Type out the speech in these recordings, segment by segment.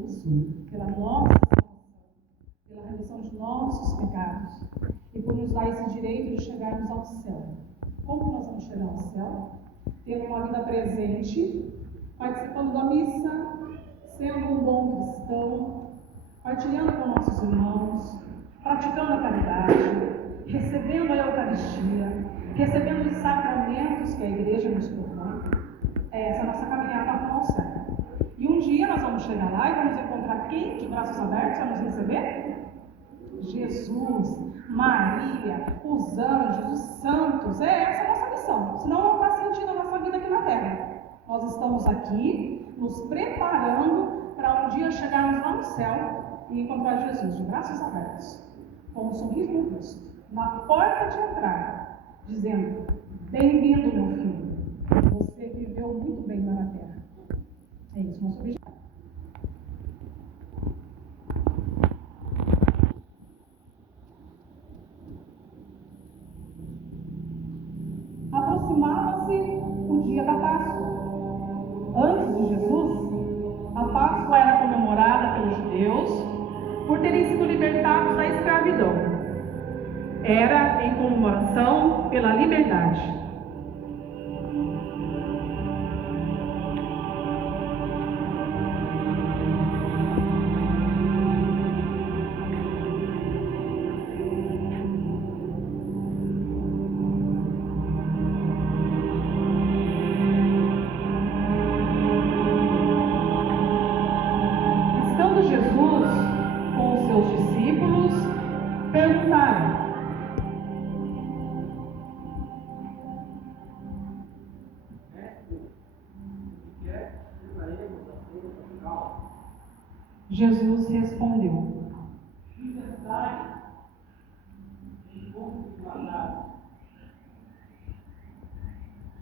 Jesus pela nossa salvação, pela remissão de nossos pecados e por nos dar esse direito de chegarmos ao céu. Como que nós vamos chegar ao céu? Tendo uma vida presente, participando da missa, sendo um bom cristão, partilhando com nossos irmãos, praticando a caridade, recebendo a Eucaristia, recebendo os sacramentos que a igreja nos propõe. Essa é a nossa caminhada rumo ao céu. E um dia nós vamos chegar lá e vamos encontrar quem de braços abertos vai nos receber? Jesus, Maria, os anjos, os santos. Essa é a nossa missão. Senão não faz sentido a nossa vida aqui na Terra. Nós estamos aqui nos preparando para um dia chegarmos lá no céu e encontrar Jesus de braços abertos, com um sorriso no rosto, na porta de entrada, dizendo: bem-vindo, meu filho, você viveu muito bem lá na Terra. É isso, nosso objetivo. Aproximava-se o dia da Páscoa. Antes de Jesus, a Páscoa era comemorada pelos judeus por terem sido libertados da escravidão. Era em comemoração pela liberdade. Jesus respondeu: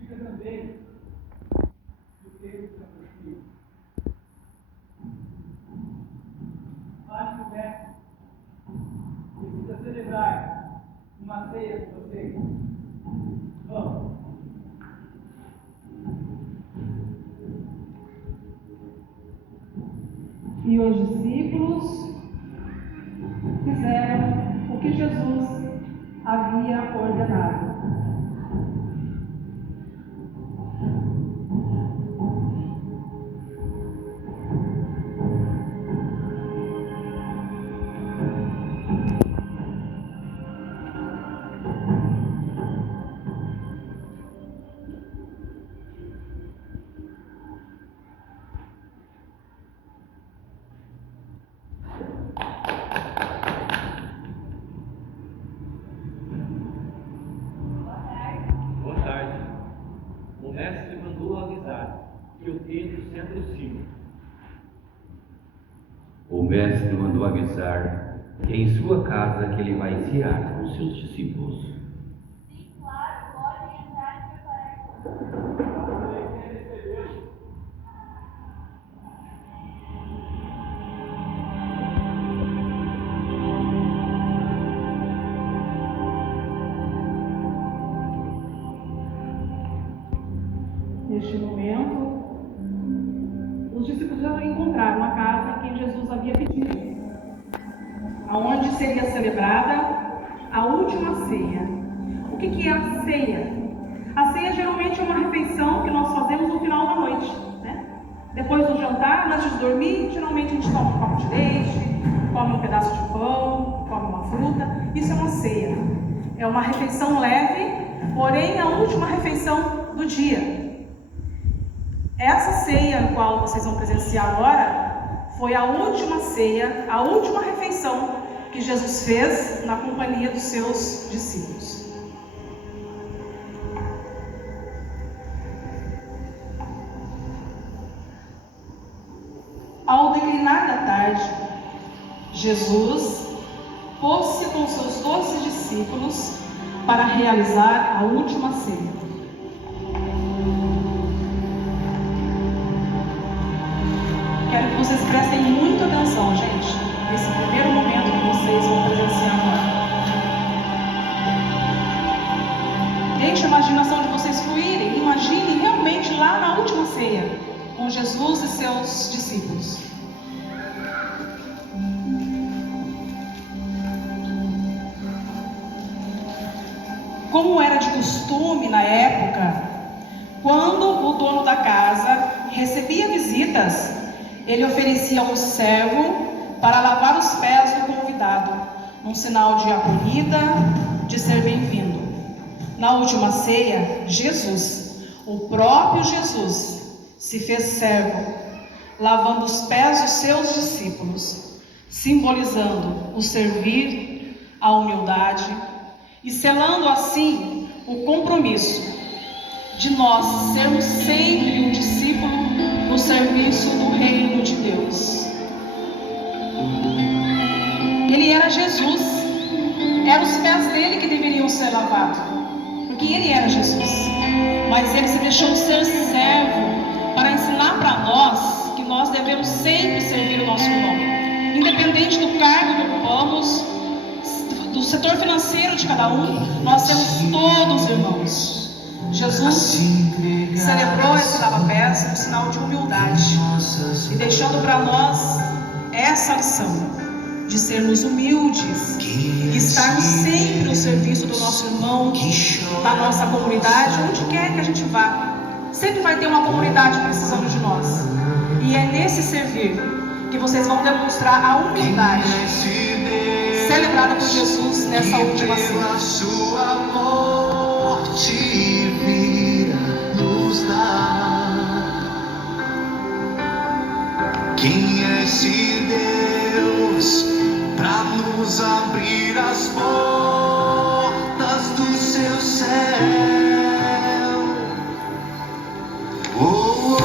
diga também do que ele se aproxima. Fale o mestre, precisa celebrar uma ceia com vocês. Vamos. E os discípulos fizeram o que Jesus havia ordenado. O mestre mandou avisar que o tempo se aproxima. O mestre mandou avisar que é em sua casa que ele vai cear com seus discípulos. Sim, claro, pode entrar e preparar. Neste momento, os discípulos já encontraram a casa que Jesus havia pedido, aonde seria celebrada a última ceia. O que é a ceia? A ceia geralmente é uma refeição que nós fazemos no final da noite, né? Depois do jantar, antes de dormir, geralmente a gente toma um copo de leite, come um pedaço de pão, come uma fruta. Isso é uma ceia. É uma refeição leve, porém a última refeição do dia. Essa ceia no qual vocês vão presenciar agora foi a última ceia, a última refeição que Jesus fez na companhia dos seus discípulos. Ao declinar da tarde, Jesus pôs-se com seus 12 discípulos para realizar a última ceia. Quero que vocês prestem muita atenção, gente, nesse primeiro momento que vocês vão presenciar agora. Deixe a imaginação de vocês fluírem. Imaginem realmente lá na última ceia, com Jesus e seus discípulos. como era de costume na época, quando o dono da casa recebia visitas, ele oferecia um servo para lavar os pés do convidado, um sinal de acolhida, de ser bem-vindo. Na última ceia, Jesus, o próprio Jesus, se fez servo, lavando os pés dos seus discípulos, simbolizando o servir, a humildade e selando assim o compromisso de nós sermos sempre um discípulo no serviço do reino de Deus. Ele era Jesus, eram os pés dele que deveriam ser lavados, porque ele era Jesus, mas ele se deixou ser servo para ensinar para nós que nós devemos sempre servir o nosso irmão, independente do cargo que ocupamos, do setor financeiro de cada um, nós temos todos irmãos. Jesus celebrou esse lava-pés, um sinal de humildade, e deixando para nós essa lição de sermos humildes e estarmos sempre no serviço do nosso irmão, da nossa comunidade, onde quer que a gente vá. Sempre vai ter uma comunidade precisando de nós, e é nesse servir que vocês vão demonstrar a humildade celebrada por Jesus nessa última ceia. Sua morte e vida nos dá. Quem é esse Deus pra nos abrir as portas do seu céu? Oh, oh,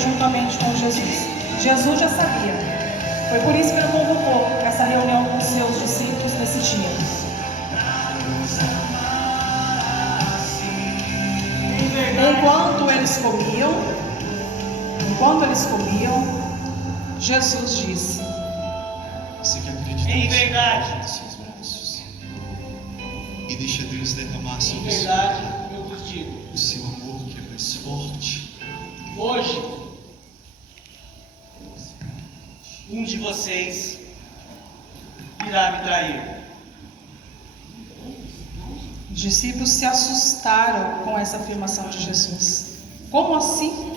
juntamente com Jesus. Jesus já sabia. Foi por isso que ele convocou essa reunião com os seus discípulos nesse dia. Enquanto eles comiam, Jesus disse: Você que acredita Em verdade, nos seus braços e deixa Deus derramar sobre em verdade, eu vos digo, o seu amor que é mais forte. hoje, um de vocês irá me trair. Os discípulos se assustaram com essa afirmação de Jesus. Como assim?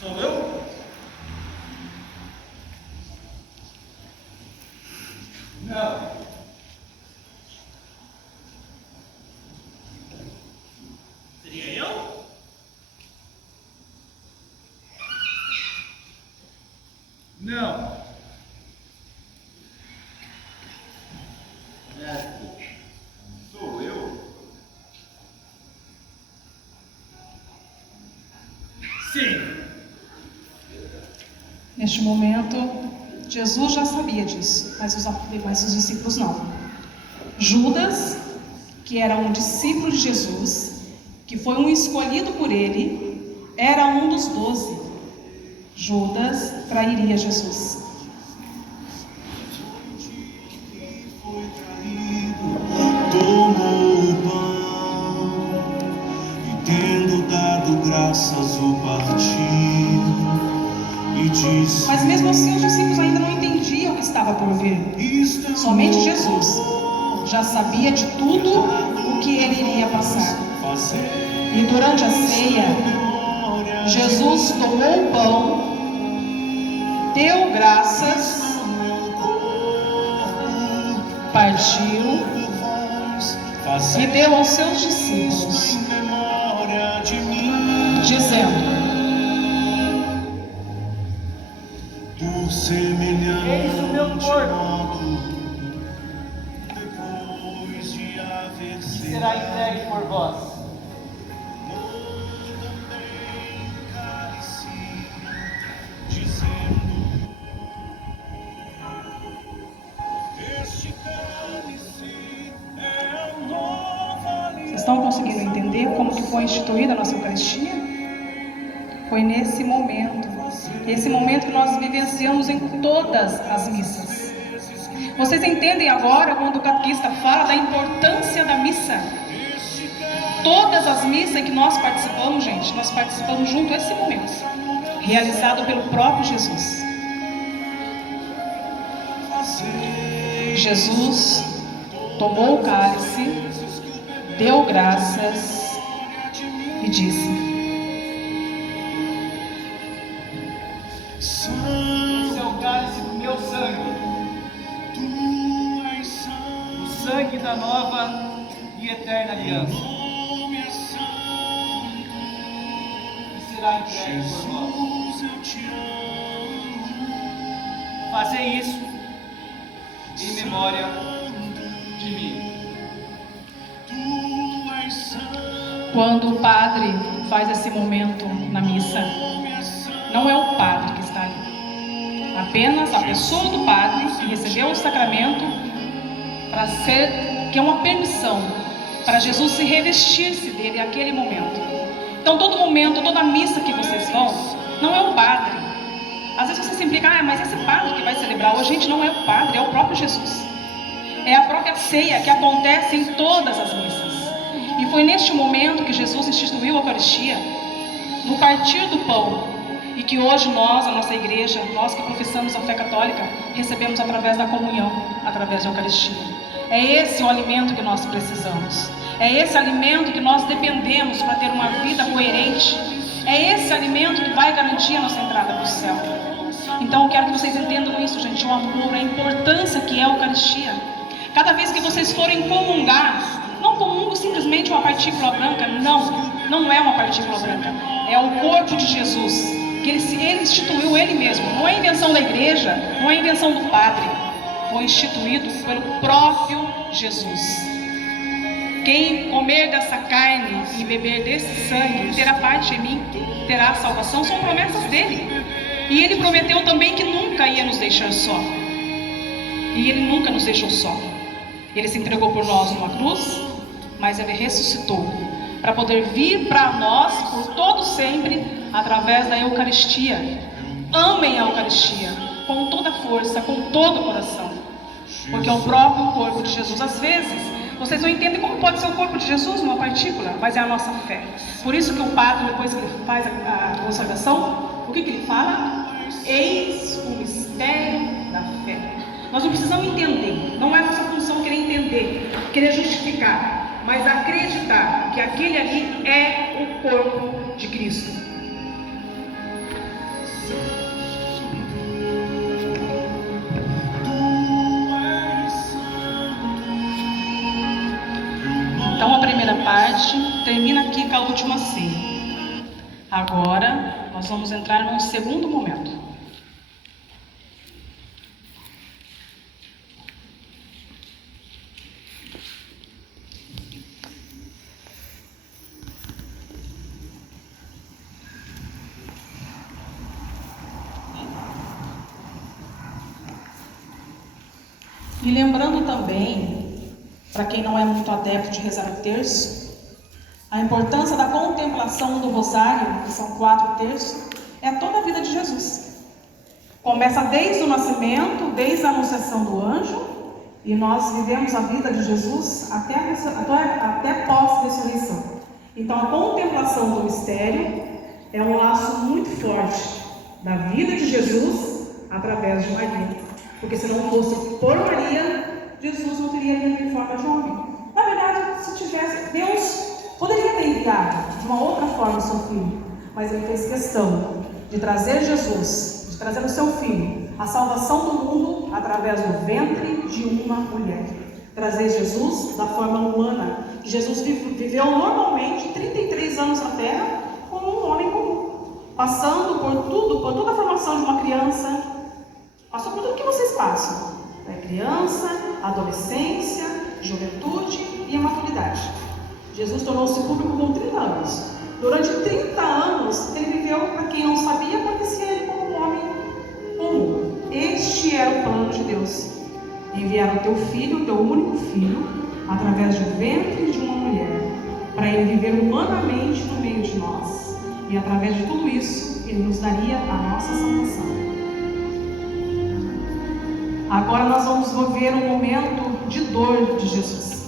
Sou eu? Não. Seria eu? Não. Sou eu? Sim. Neste momento, Jesus já sabia disso, mas os discípulos não. Judas, que era um discípulo de Jesus, que foi um escolhido por ele, era um dos 12. Judas trairia Jesus. Tomou o pão e, tendo dado graças, o partiu e disse: Mas mesmo assim os discípulos ainda não entendiam o que estava por vir. Somente Jesus já sabia de tudo o que ele iria passar. E durante a ceia, Jesus tomou o pão, deu graças, partiu e deu aos seus discípulos, dizendo: por semelhante Eis o meu corpo, modo, depois de haver que sido será entregue por vós. dizendo: este cálice é a nova Vocês estão conseguindo entender como que foi instituída a nossa Eucaristia? Foi nesse momento, esse momento que nós vivenciamos em todas as missas. Vocês entendem agora quando o catequista fala da importância da missa? Todas as missas em que nós participamos, gente, nós participamos junto a esse momento, realizado pelo próprio Jesus. Jesus tomou o cálice, deu graças e disse: Esse é o cálice do meu sangue, o sangue da nova e eterna aliança, que será entregue por vós. Fazei isso em memória de mim. Quando o padre faz esse momento na missa, não é o padre que está ali, apenas a pessoa do padre que recebeu o sacramento para ser, que é uma permissão para Jesus se revestir-se dele naquele momento. Então todo momento, toda missa que vocês vão, não é o padre. Às vezes você se implica, mas esse padre que vai celebrar hoje, gente, não é o padre, é o próprio Jesus. É a própria ceia que acontece em todas as missas. E foi neste momento que Jesus instituiu a Eucaristia, no partir do pão, e que hoje nós, a nossa igreja, nós que professamos a fé católica, recebemos através da comunhão, através da Eucaristia. É esse o alimento que nós precisamos. É esse alimento que nós dependemos para ter uma vida coerente. É esse alimento que vai garantir a nossa entrada para o céu. Então eu quero que vocês entendam isso, gente, o amor, a importância que é a Eucaristia. Cada vez que vocês forem comungar, não comungo simplesmente uma partícula branca, não é uma partícula branca, é o corpo de Jesus, que ele instituiu ele mesmo, não é invenção da igreja, não é invenção do padre, foi instituído pelo próprio Jesus. Quem comer dessa carne e beber desse sangue terá parte em mim, terá a salvação, são promessas dele. E ele prometeu também que nunca ia nos deixar só. E ele nunca nos deixou só. Ele se entregou por nós numa cruz, mas ele ressuscitou para poder vir para nós por todo sempre através da Eucaristia. Amem a Eucaristia com toda a força, com todo o coração, porque é o próprio corpo de Jesus. Às vezes vocês não entendem como pode ser o corpo de Jesus numa partícula, mas é a nossa fé. Por isso que o padre, depois que ele faz a consagração, o que ele fala? Eis o mistério da fé. Nós não precisamos entender, não é nossa função querer entender, querer justificar, mas acreditar que aquele ali é o corpo de Cristo. Então a primeira parte termina aqui com a última ceia. Agora nós vamos entrar num segundo momento. E lembrando também, para quem não é muito adepto de rezar o terço, A importância da contemplação do rosário, que são 4 terços, é toda a vida de Jesus. Começa desde o nascimento, desde a anunciação do anjo, e nós vivemos a vida de Jesus até pós-ressurreição. Então, a contemplação do mistério é um laço muito forte da vida de Jesus através de Maria. Porque se não fosse por Maria, Jesus não teria vindo em forma de homem. Na verdade, se tivesse, Deus poderia ter enviado de uma outra forma o seu filho, mas ele fez questão de trazer Jesus, de trazer o seu filho, a salvação do mundo através do ventre de uma mulher. Trazer Jesus da forma humana. Jesus viveu normalmente 33 anos na Terra como um homem comum, passando por tudo, por toda a formação de uma criança, passou por tudo que vocês passam, da criança, adolescência, juventude e a maturidade. Jesus tornou-se público com 30 anos. Durante 30 anos, ele viveu, para quem não sabia, conhecia ele como um homem comum. Este era o plano de Deus. Enviar o teu filho, o teu único filho, através do ventre de uma mulher, para ele viver humanamente no meio de nós. E através de tudo isso, ele nos daria a nossa salvação. Agora nós vamos viver um momento de dor de Jesus.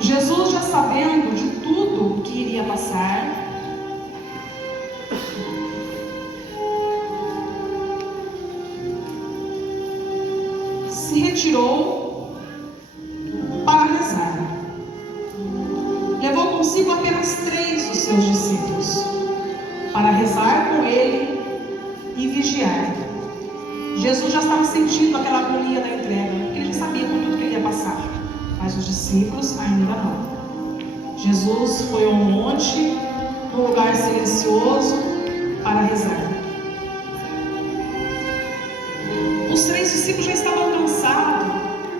Jesus, já sabendo de tudo que iria passar, se retirou para rezar. Levou consigo apenas 3 dos seus discípulos para rezar com ele e vigiar. Jesus já estava sentindo aquela agonia da entrega, porque ele já sabia com tudo que ele ia passar, mas os discípulos ainda não. Jesus foi ao monte, num lugar silencioso, para rezar. Os 3 discípulos já estavam cansados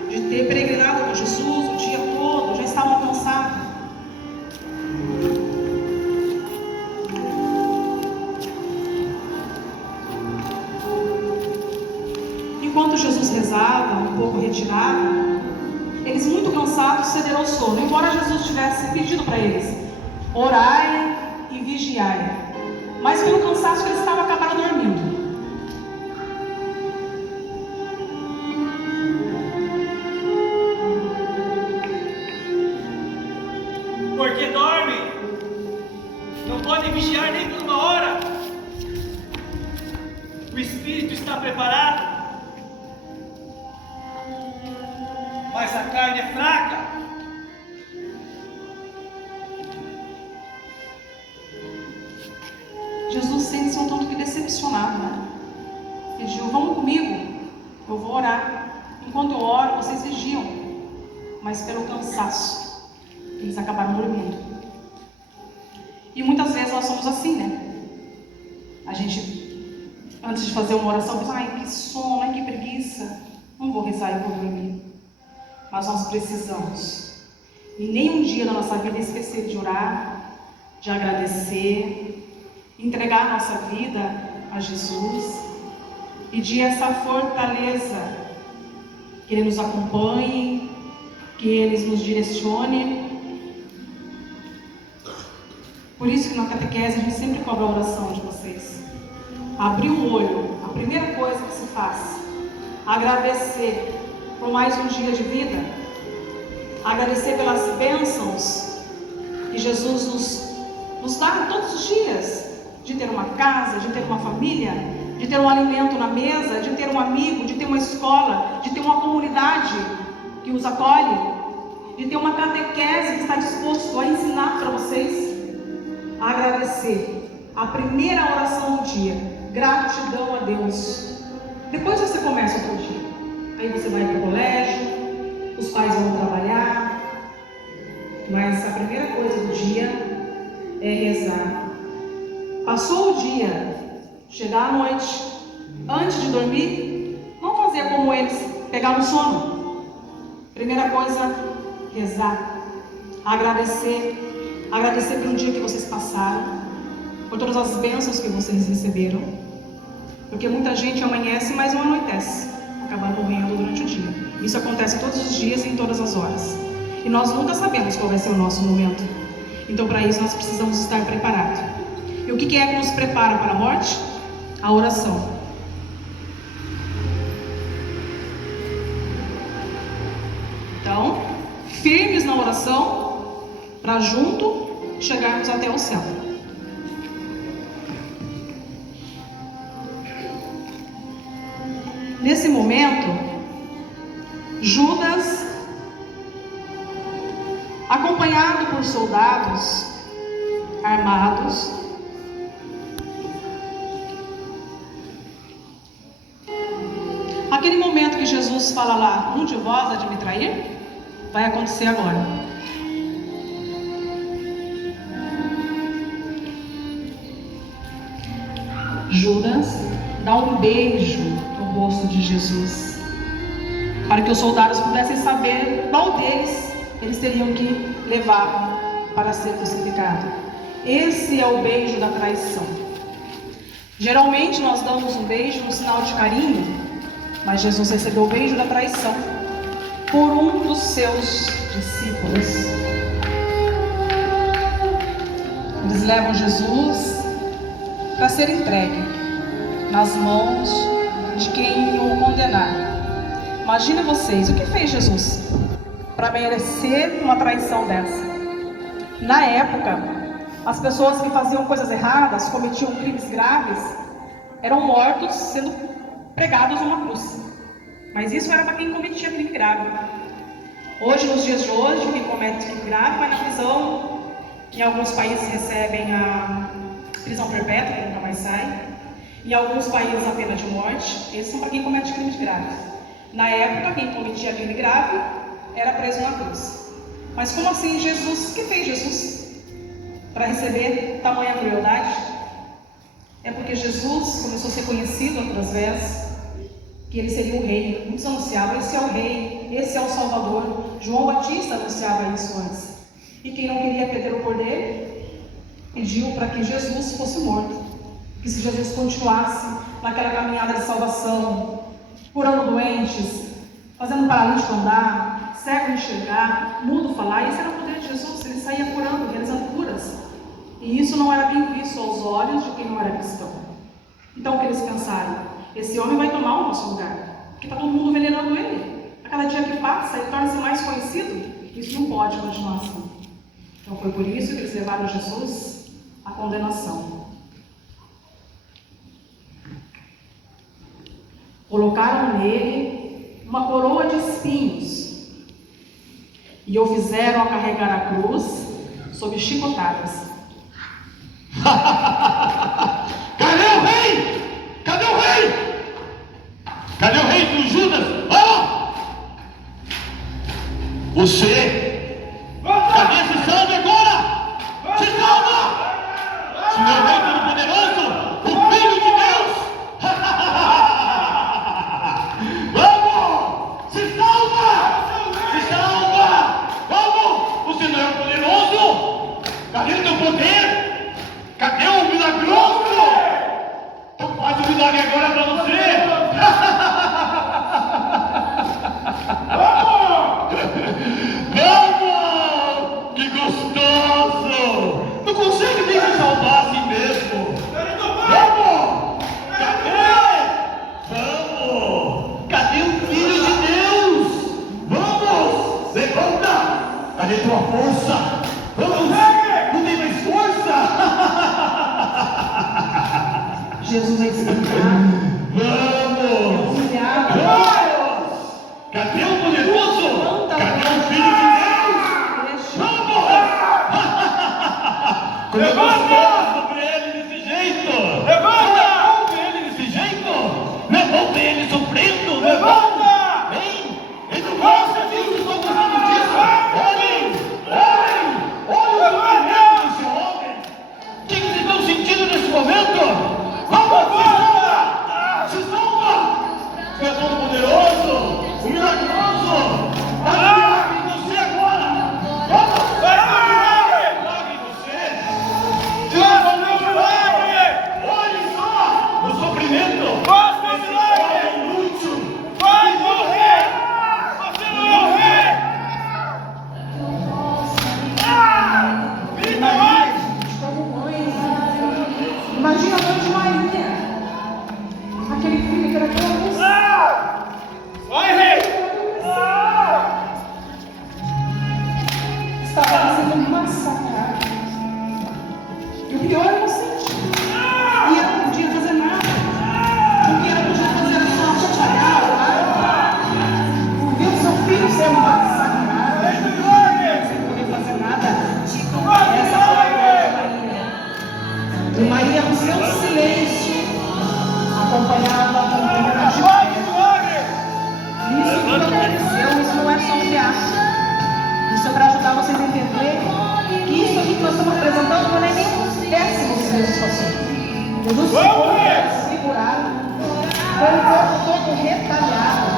de ter peregrinado com Jesus o dia todo, já estavam cansados. Enquanto Jesus rezava, um pouco retirado, eles muito cansados cederam ao sono, embora Jesus tivesse pedido para eles: orai e vigiai. Mas pelo cansaço que eles estavam, acabaram dormindo. Porque dorme, não pode vigiar nem por 1 hora. O espírito está preparado, mas a carne é fraca. Jesus sente-se um tanto que decepcionado, né? Pediu: vamos comigo, eu vou orar. Enquanto eu oro, vocês vigiam. Mas pelo cansaço, eles acabaram dormindo. E muitas vezes nós somos assim, né? A gente, antes de fazer uma oração, pensa: ai, que sono, ai, que preguiça, não vou rezar e vou dormir. Mas nós precisamos, em nenhum dia da nossa vida, esquecer de orar, de agradecer, entregar a nossa vida a Jesus, pedir essa fortaleza, que Ele nos acompanhe, que Ele nos direcione. Por isso que na catequese a gente sempre cobra a oração de vocês. Abrir o olho, a primeira coisa que se faz, agradecer por mais um dia de vida, agradecer pelas bênçãos que Jesus nos dá todos os dias, de ter uma casa, de ter uma família, de ter um alimento na mesa, de ter um amigo, de ter uma escola, de ter uma comunidade que os acolhe, de ter uma catequese que está disposto a ensinar para vocês. Agradecer, a primeira oração do dia, gratidão a Deus. Depois você começa o seu dia, aí você vai para o colégio, os pais vão trabalhar, mas a primeira coisa do dia é rezar. Passou o dia, chegar à noite, antes de dormir, não fazer como eles, pegar no sono. Primeira coisa, rezar, agradecer pelo dia que vocês passaram, por todas as bênçãos que vocês receberam, porque muita gente amanhece, mas não anoitece, acaba morrendo durante o dia. Isso acontece todos os dias e em todas as horas. E nós nunca sabemos qual vai ser o nosso momento. Então, para isso, nós precisamos estar preparados. E o que é que nos prepara para a morte? A oração. Então, firmes na oração, para junto chegarmos até o céu. Nesse momento, Judas, acompanhado por soldados armados, aquele momento que Jesus fala lá, um de vós há de me trair, vai acontecer agora. Judas dá um beijo no rosto de Jesus, para que os soldados pudessem saber qual deles eles teriam que levar para ser crucificado. Esse é o beijo da traição. Geralmente nós damos um beijo no sinal de carinho, mas Jesus recebeu o beijo da traição por um dos seus discípulos. Eles levam Jesus para ser entregue nas mãos de quem o condenar. Imagine vocês, o que fez Jesus para merecer uma traição dessa? Na época, as pessoas que faziam coisas erradas, cometiam crimes graves, eram mortos sendo pregados numa cruz. Mas isso era para quem cometia crime grave. Hoje, nos dias de hoje, quem comete crime grave vai na prisão. Em alguns países recebem a prisão perpétua, que nunca mais sai. Em alguns países a pena de morte. Esses são para quem comete crimes graves. Na época, quem cometia crime grave era preso na cruz. Mas como assim Jesus? O que fez Jesus para receber tamanha crueldade? É porque Jesus começou a ser conhecido através que ele seria o rei. Muitos anunciavam, esse é o rei, esse é o Salvador. João Batista anunciava isso antes. E quem não queria perder o poder, pediu para que Jesus fosse morto. Que se Jesus continuasse naquela caminhada de salvação, curando doentes, fazendo paralítico andar, cego enxergar, mudo falar, esse era o poder de Jesus. Ele saía curando, realizando curas. E isso não era bem visto aos olhos de quem não era cristão. Então o que eles pensaram? Esse homem vai tomar o nosso lugar, porque está todo mundo venerando ele. A cada dia que passa, ele torna-se mais conhecido. Isso não pode continuar assim. Então foi por isso que eles levaram Jesus à condenação. Colocaram nele uma coroa de espinhos e o fizeram a carregar a cruz sob chicotadas. Cadê o rei? Cadê o rei? Cadê o rei do Judas? Você! Cadê? Se salve agora! Se salva! Senhor Rei Todo-Poderoso, o Filho de Deus! Vamos! Se salva! Se salva! Vamos! O Senhor é poderoso! Cadê o teu poder? Cadê o milagroso? Então faz o milagre agora para você! Vamos! Que gostoso! Não consegue nem se salvar assim mesmo! Vamos! Cadê? Vamos! Cadê o Filho de Deus? Vamos! Levanta! Cadê tua força? Vamos! Não tem mais força! Jesus é explicado. Vamos! Humilhado. Vamos! Cadê o poderoso? Cadê o Filho de Deus? Vamos! Como eu gostoso sobre ele desse jeito! Levanta! Levanta ele desse jeito! Levanta ele sofrendo! Levanta! Vem! Ele não gosta disso! Estou gostando disso! Olhem! Olhem! Olhem o sofrimento desse homem! O que vocês estão sentindo nesse momento? Vamos! Se salva! O Todo-Poderoso! O Milagroso! Milagre em você agora! Vamos! Milagre em você! Olhe só o sofrimento! Esse homem inútil! Vai morrer! Você não é o rei! crucificado, segurado, com o corpo todo retalhado.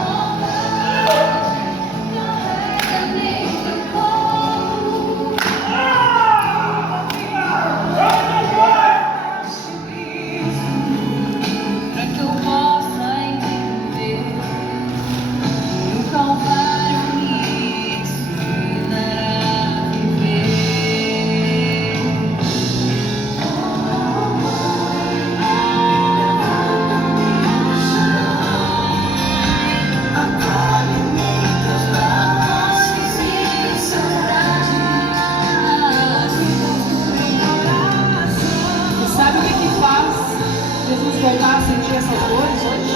Voltar a sentir essas dores hoje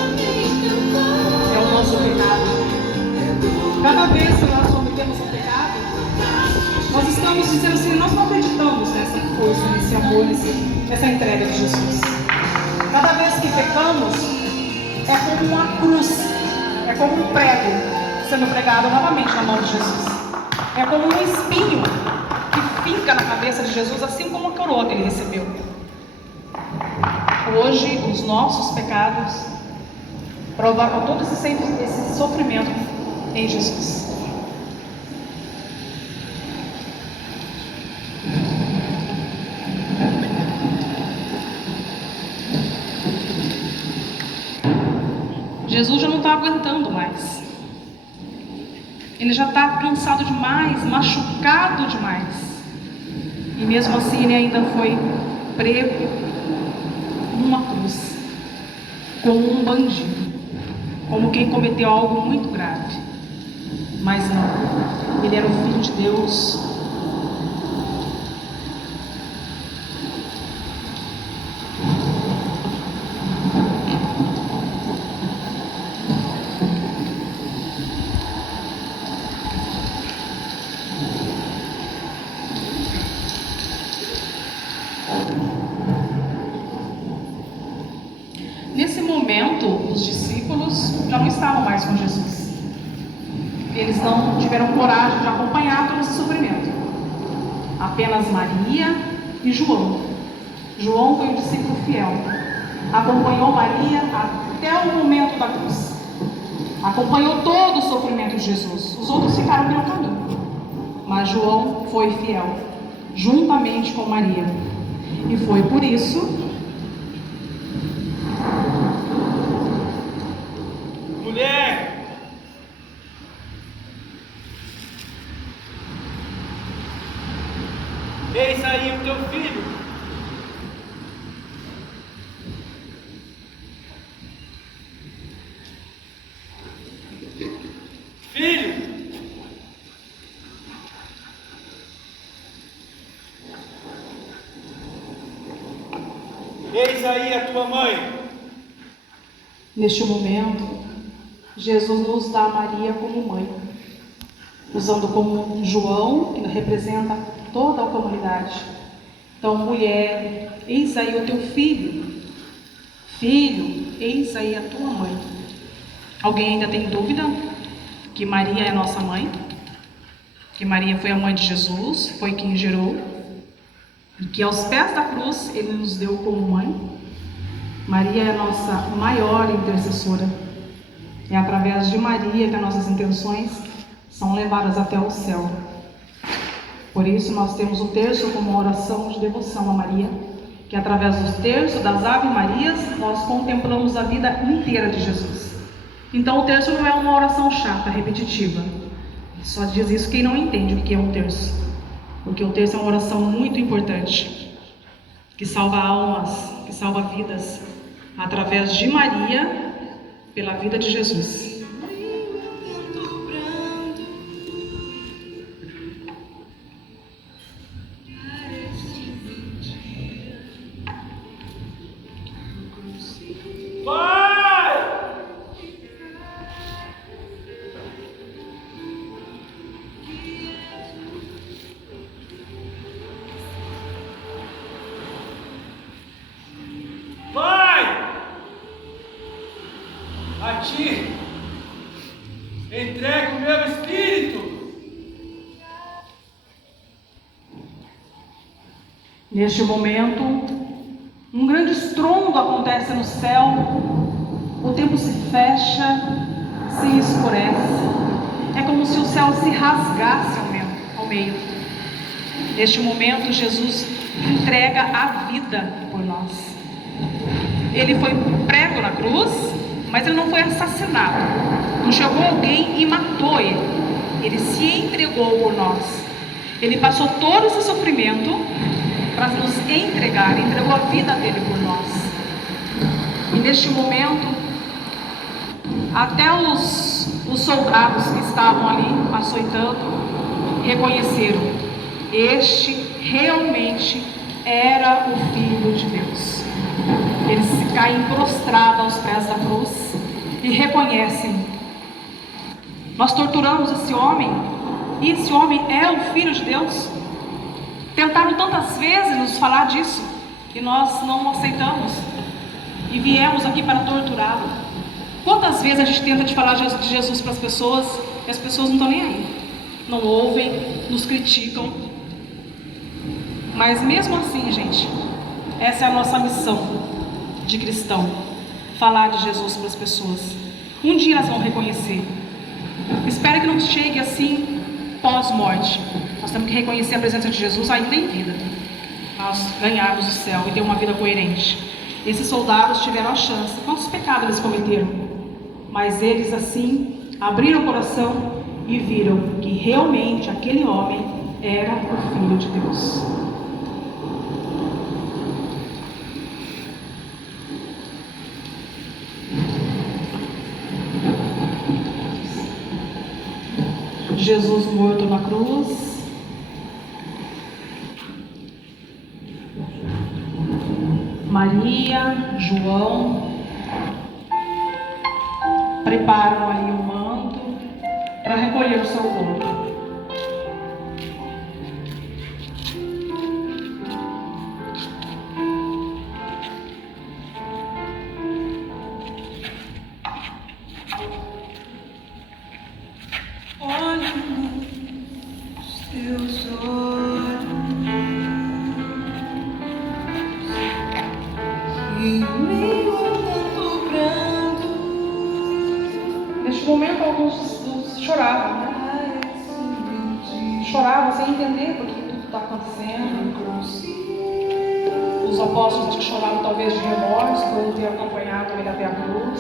é o nosso pecado. Cada vez que nós cometemos um pecado, nós estamos dizendo assim: nós não acreditamos nessa força, nesse amor, nessa entrega de Jesus. Cada vez que pecamos, é como uma cruz, é como um prego sendo pregado novamente na mão de Jesus. É como um espinho que fica na cabeça de Jesus, assim como a coroa que ele recebeu. Hoje, os nossos pecados provocaram todo esse sofrimento em Jesus. Jesus já não está aguentando mais. Ele já está cansado demais, machucado demais. E mesmo assim ele ainda foi preso numa cruz, como um bandido, como quem cometeu algo muito grave. Mas não, ele era o Filho de Deus. Nesse momento, os discípulos já não estavam mais com Jesus. Eles não tiveram coragem de acompanhar todo esse sofrimento. Apenas Maria e João. João foi um discípulo fiel. Acompanhou Maria até o momento da cruz. Acompanhou todo o sofrimento de Jesus. Os outros ficaram pelo caminho. Mas João foi fiel, juntamente com Maria. E foi por isso... Mulher, eis aí o teu filho. Filho, eis aí a tua mãe. Neste momento, Jesus nos dá Maria como mãe, usando como João, que representa toda a comunidade. Então, mulher, eis aí o teu filho. Filho, eis aí a tua mãe. Alguém ainda tem dúvida que Maria é nossa mãe? Que Maria foi a mãe de Jesus, foi quem gerou, e que aos pés da cruz ele nos deu como mãe? Maria é a nossa maior intercessora. É através de Maria que as nossas intenções são levadas até o céu. Por isso nós temos o terço como uma oração de devoção a Maria, que através do terço das Ave Marias nós contemplamos a vida inteira de Jesus. Então o terço não é uma oração chata, repetitiva. Só diz isso quem não entende o que é um terço. Porque o terço é uma oração muito importante, que salva almas, que salva vidas, através de Maria, pela vida de Jesus. A ti entrego o meu espírito. Neste momento, Um grande estrondo acontece no céu, o tempo se fecha, se escurece. É como se o céu se rasgasse ao meio. Neste momento, Jesus entrega a vida por nós. Ele foi prego na cruz, mas ele não foi assassinado. Não chegou alguém e matou ele. Ele se entregou por nós. Ele passou todo esse sofrimento para nos entregar, entregou a vida dele por nós. E neste momento, até os soldados que estavam ali açoitando reconheceram: este realmente era o Filho de Deus. Eles se caem prostrados aos pés da cruz e reconhecem: nós torturamos esse homem, e esse homem é o Filho de Deus. Tentaram tantas vezes nos falar disso e nós não aceitamos e viemos aqui para torturá-lo. Quantas vezes a gente tenta de falar de Jesus para as pessoas e as pessoas não estão nem aí, não ouvem, nos criticam. Mas mesmo assim, gente, essa é a nossa missão de cristão: falar de Jesus para as pessoas. Um dia elas vão reconhecer. Espero que não chegue assim pós-morte. Nós temos que reconhecer a presença de Jesus ainda em vida, nós ganharmos o céu e ter uma vida coerente. Esses soldados tiveram a chance. Quantos pecados eles cometeram? Mas eles assim abriram o coração e viram que realmente aquele homem era o Filho de Deus. Jesus morto na cruz, Maria, João preparam ali o manto para recolher o seu corpo. Neste momento, alguns choravam, né? Choravam sem entender por que tudo está acontecendo. Os apóstolos acho que choravam talvez de remorso por não ter acompanhado ele até a cruz,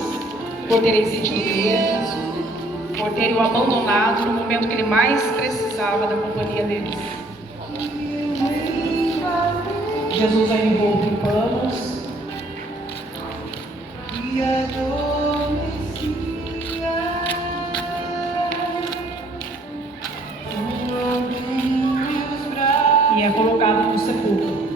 por terem sentido medo, por terem o abandonado no momento que ele mais precisava da companhia deles. Jesus aí envolto em panos e é colocado no sepulcro.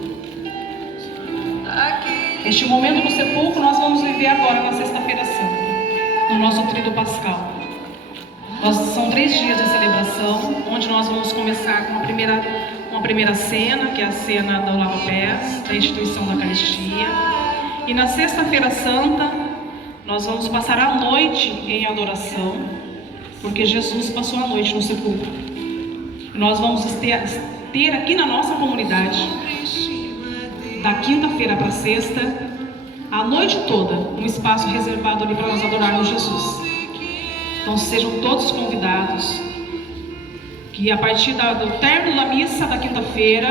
Este momento no sepulcro nós vamos viver agora na Sexta-feira Santa, no nosso Tríduo Pascal. São 3 dias de celebração, onde nós vamos começar com a primeira cena, que é a cena do lava-pés, da instituição da Eucaristia. E na Sexta-feira Santa, nós vamos passar a noite em adoração, porque Jesus passou a noite no sepulcro. E nós vamos ter aqui na nossa comunidade, da quinta-feira para sexta, a noite toda, um espaço reservado ali para nós adorarmos Jesus. Então sejam todos convidados, que a partir do término da missa da quinta-feira,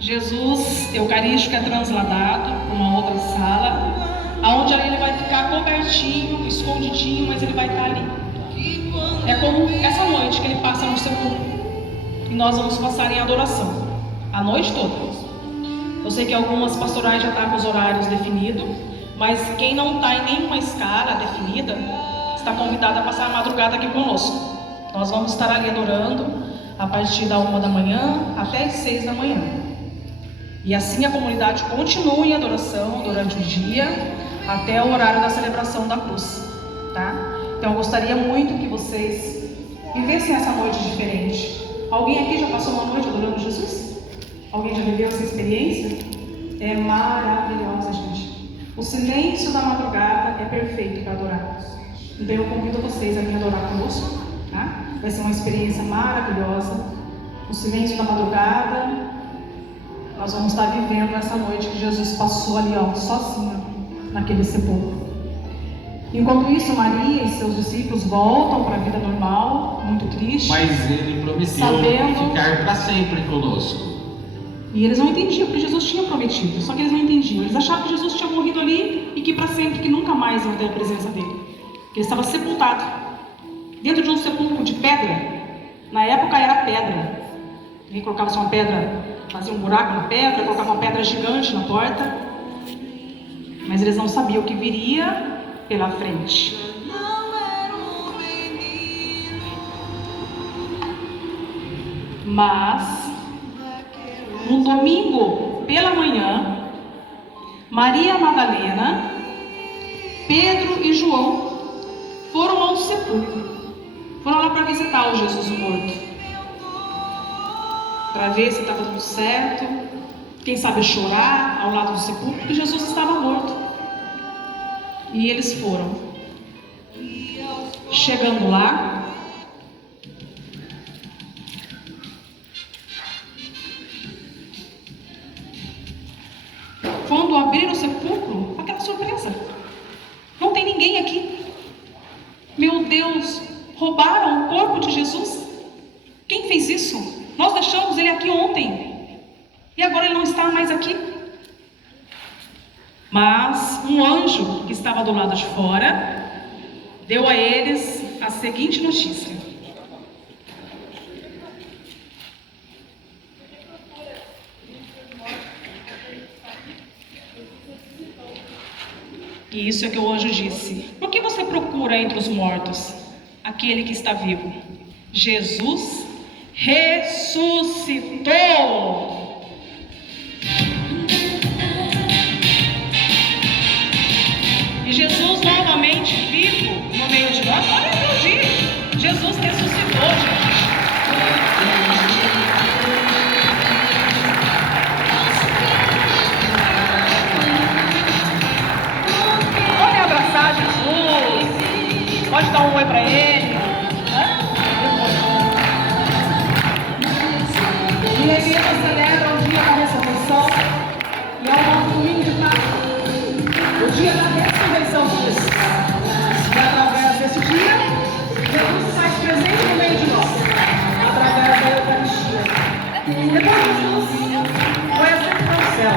Jesus eucarístico é transladado para uma outra sala, onde ele vai ficar cobertinho, escondidinho, mas ele vai estar ali. É como essa noite que ele passa no sepulcro, e nós vamos passar em adoração, a noite toda. Eu sei que algumas pastorais já estão com os horários definidos, mas quem não está em nenhuma escala definida, está convidado a passar a madrugada aqui conosco. Nós vamos estar ali adorando a partir da 1 da manhã até as 6 da manhã. E assim a comunidade continua em adoração durante o dia, até o horário da celebração da cruz, tá? Então eu gostaria muito que vocês vivessem essa noite diferente. Alguém aqui já passou uma noite adorando Jesus? Alguém já viveu essa experiência? É maravilhosa, gente. O silêncio da madrugada é perfeito para adorar. Então eu convido vocês a vir adorar conosco, tá? Vai ser uma experiência maravilhosa. O silêncio da madrugada, nós vamos estar vivendo essa noite que Jesus passou ali, ó, sozinho, naquele sepulcro. Enquanto isso, Maria e seus discípulos voltam para a vida normal, muito triste. Mas ele prometeu ficar para sempre conosco. E eles não entendiam o que Jesus tinha prometido, só que eles não entendiam. Eles achavam que Jesus tinha morrido ali e que para sempre, que nunca mais iam ter a presença dele. Que ele estava sepultado, dentro de um sepulcro de pedra. Na época era pedra. Ele colocava uma pedra, fazia um buraco na pedra, colocava uma pedra gigante na porta. Mas eles não sabiam o que viria pela frente. Mas no domingo pela manhã, Maria Madalena, Pedro e João foram ao sepulcro. Foram lá para visitar o Jesus morto, para ver se estava tudo certo, quem sabe chorar ao lado do sepulcro, porque Jesus estava morto. E eles foram. Chegando lá, quando abriram o sepulcro, aquela surpresa: não tem ninguém aqui. Meu Deus, roubaram o corpo de Jesus? Quem fez isso? Nós deixamos ele aqui ontem e agora ele não está mais aqui. Mas um anjo que estava do lado de fora deu a eles a seguinte notícia: e isso é que o anjo disse: por que você procura entre os mortos aquele que está vivo? Jesus ressuscitou. E Jesus novamente vivo no meio de nós. Olha aplaudir. Jesus ressuscitou, gente. Pode abraçar Jesus. Pode dar um oi para ele. E a igreja celebra o dia da ressurreição. E é o nosso domingo de Páscoa. O dia da ressurreição de Jesus. E através desse dia, Jesus se faz presente no meio de nós, através da Eucaristia. Depois Jesus foi ascendendo ao céu.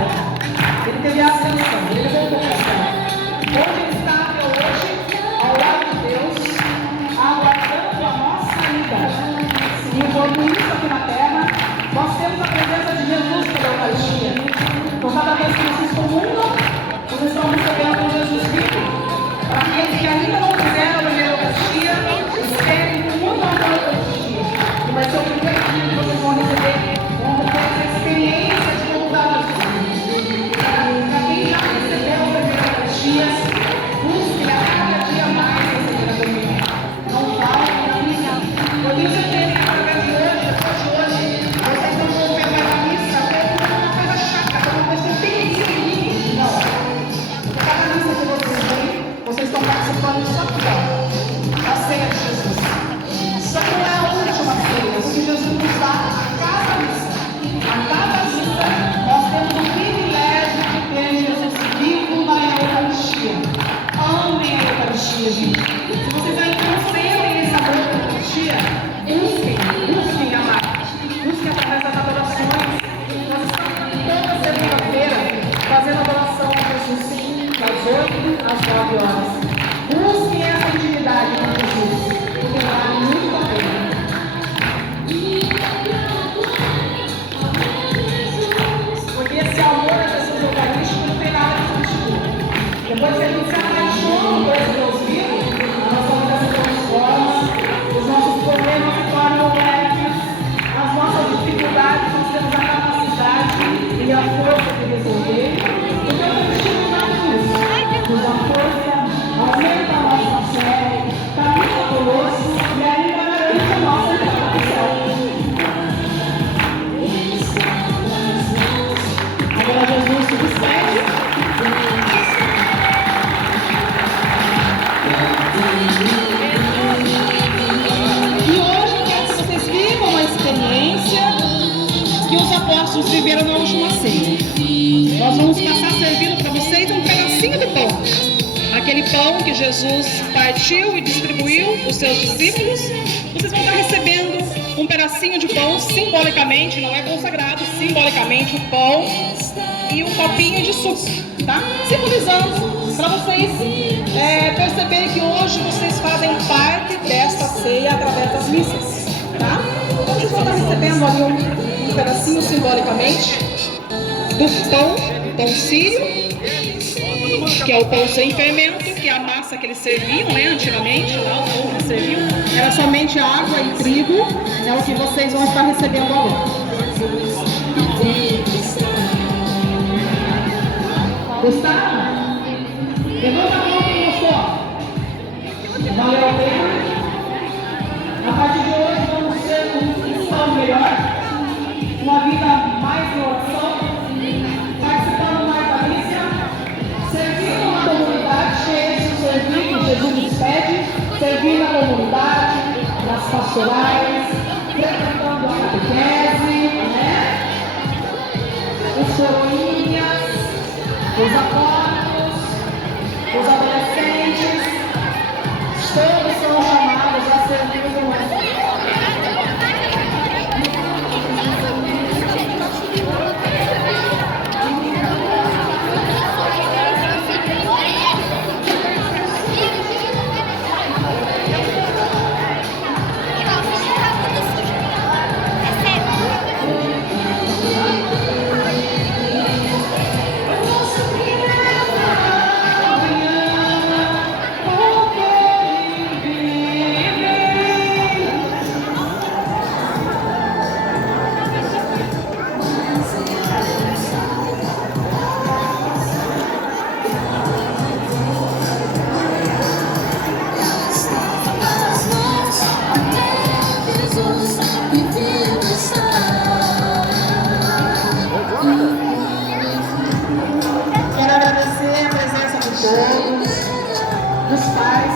Ele teve a ascensão, ele voltou para o céu. Onde ele está até hoje, ao lado de Deus, aguardando a nossa ida. E enquanto isso aqui na terra, nós temos a presença de Jesus pela Eucaristia. Por cada vez que vocês comungam, vocês estão recebendo Jesus vivo. Para aqueles que ainda não fizeram a primeira Eucaristia, esperem com muito amor a Eucaristia. E vai ser o primeiro dia que vocês vão receber essa experiência de voltar a Jesus. Para quem já recebeu a primeira Eucaristia, busque a cada dia mais receber a primeira. Não falem na missa. Eu tenho certeza que através de hoje, depois de hoje, vocês não vão pegar a missa como uma coisa chata, como uma coisa terrível. Não. Cada missa que vocês têm, vocês estão participando só aqui, ó, da ceia de Jesus. Só que não é a última ceia, porque Jesus nos dá a cada missa. A cada missa, nós temos o privilégio de ter Jesus vivo na Eucaristia. Amem a Eucaristia, gente. Se vocês ainda não sentem esse amor da Eucaristia, busquem amar. Busquem através das adorações. Nós estamos toda segunda-feira fazendo adoração a Jesus, das 8 às 9 horas. Busquem essa intimidade com Jesus, porque vale muito a pena. Porque esse amor a Jesus Eucarístico não tem nada de substituto. Depois que a gente se apaixona por esse Deus vivo, a nossa vida se transforma, os nossos problemas se tornam leves, as nossas dificuldades nós temos a capacidade e a força de resolver. Então, eu preciso mais disso. Nos dá força, aumenta a nossa fé, caminha conosco e ainda garante a nossa entrada no céu. Agora Jesus se despede. E hoje eu quero que vocês vivam a experiência que os apóstolos viveram na última ceia. vamos passar servindo para vocês um pedacinho do pão. Aquele pão que Jesus partiu e distribuiu para os seus discípulos. Vocês vão estar recebendo um pedacinho de pão, simbolicamente, não é consagrado, simbolicamente o pão e um copinho de suco, tá? Simbolizando para vocês perceberem que hoje vocês fazem parte desta ceia através das missas, tá? Então vocês vão estar recebendo ali um pedacinho simbolicamente do pão sírio, que é o pão sem fermento, que é a massa que eles serviam, né? Antigamente, lá o pão que eles serviam era somente água e trigo, é o que vocês vão estar recebendo agora. Gostaram? Levanta a mão quem gostou. Valeu a pena? A partir de hoje vamos ter um cristão melhor, uma vida mais em oração, participando mais da missa, servindo uma comunidade cheia de servir que Jesus nos pede, servindo a comunidade, nas pastorais, frequentando a catequese, né? Os coroinhas, os apóstolos, os adolescentes, todos são chamados a servir o mundo. Quero agradecer a presença de todos, dos pais.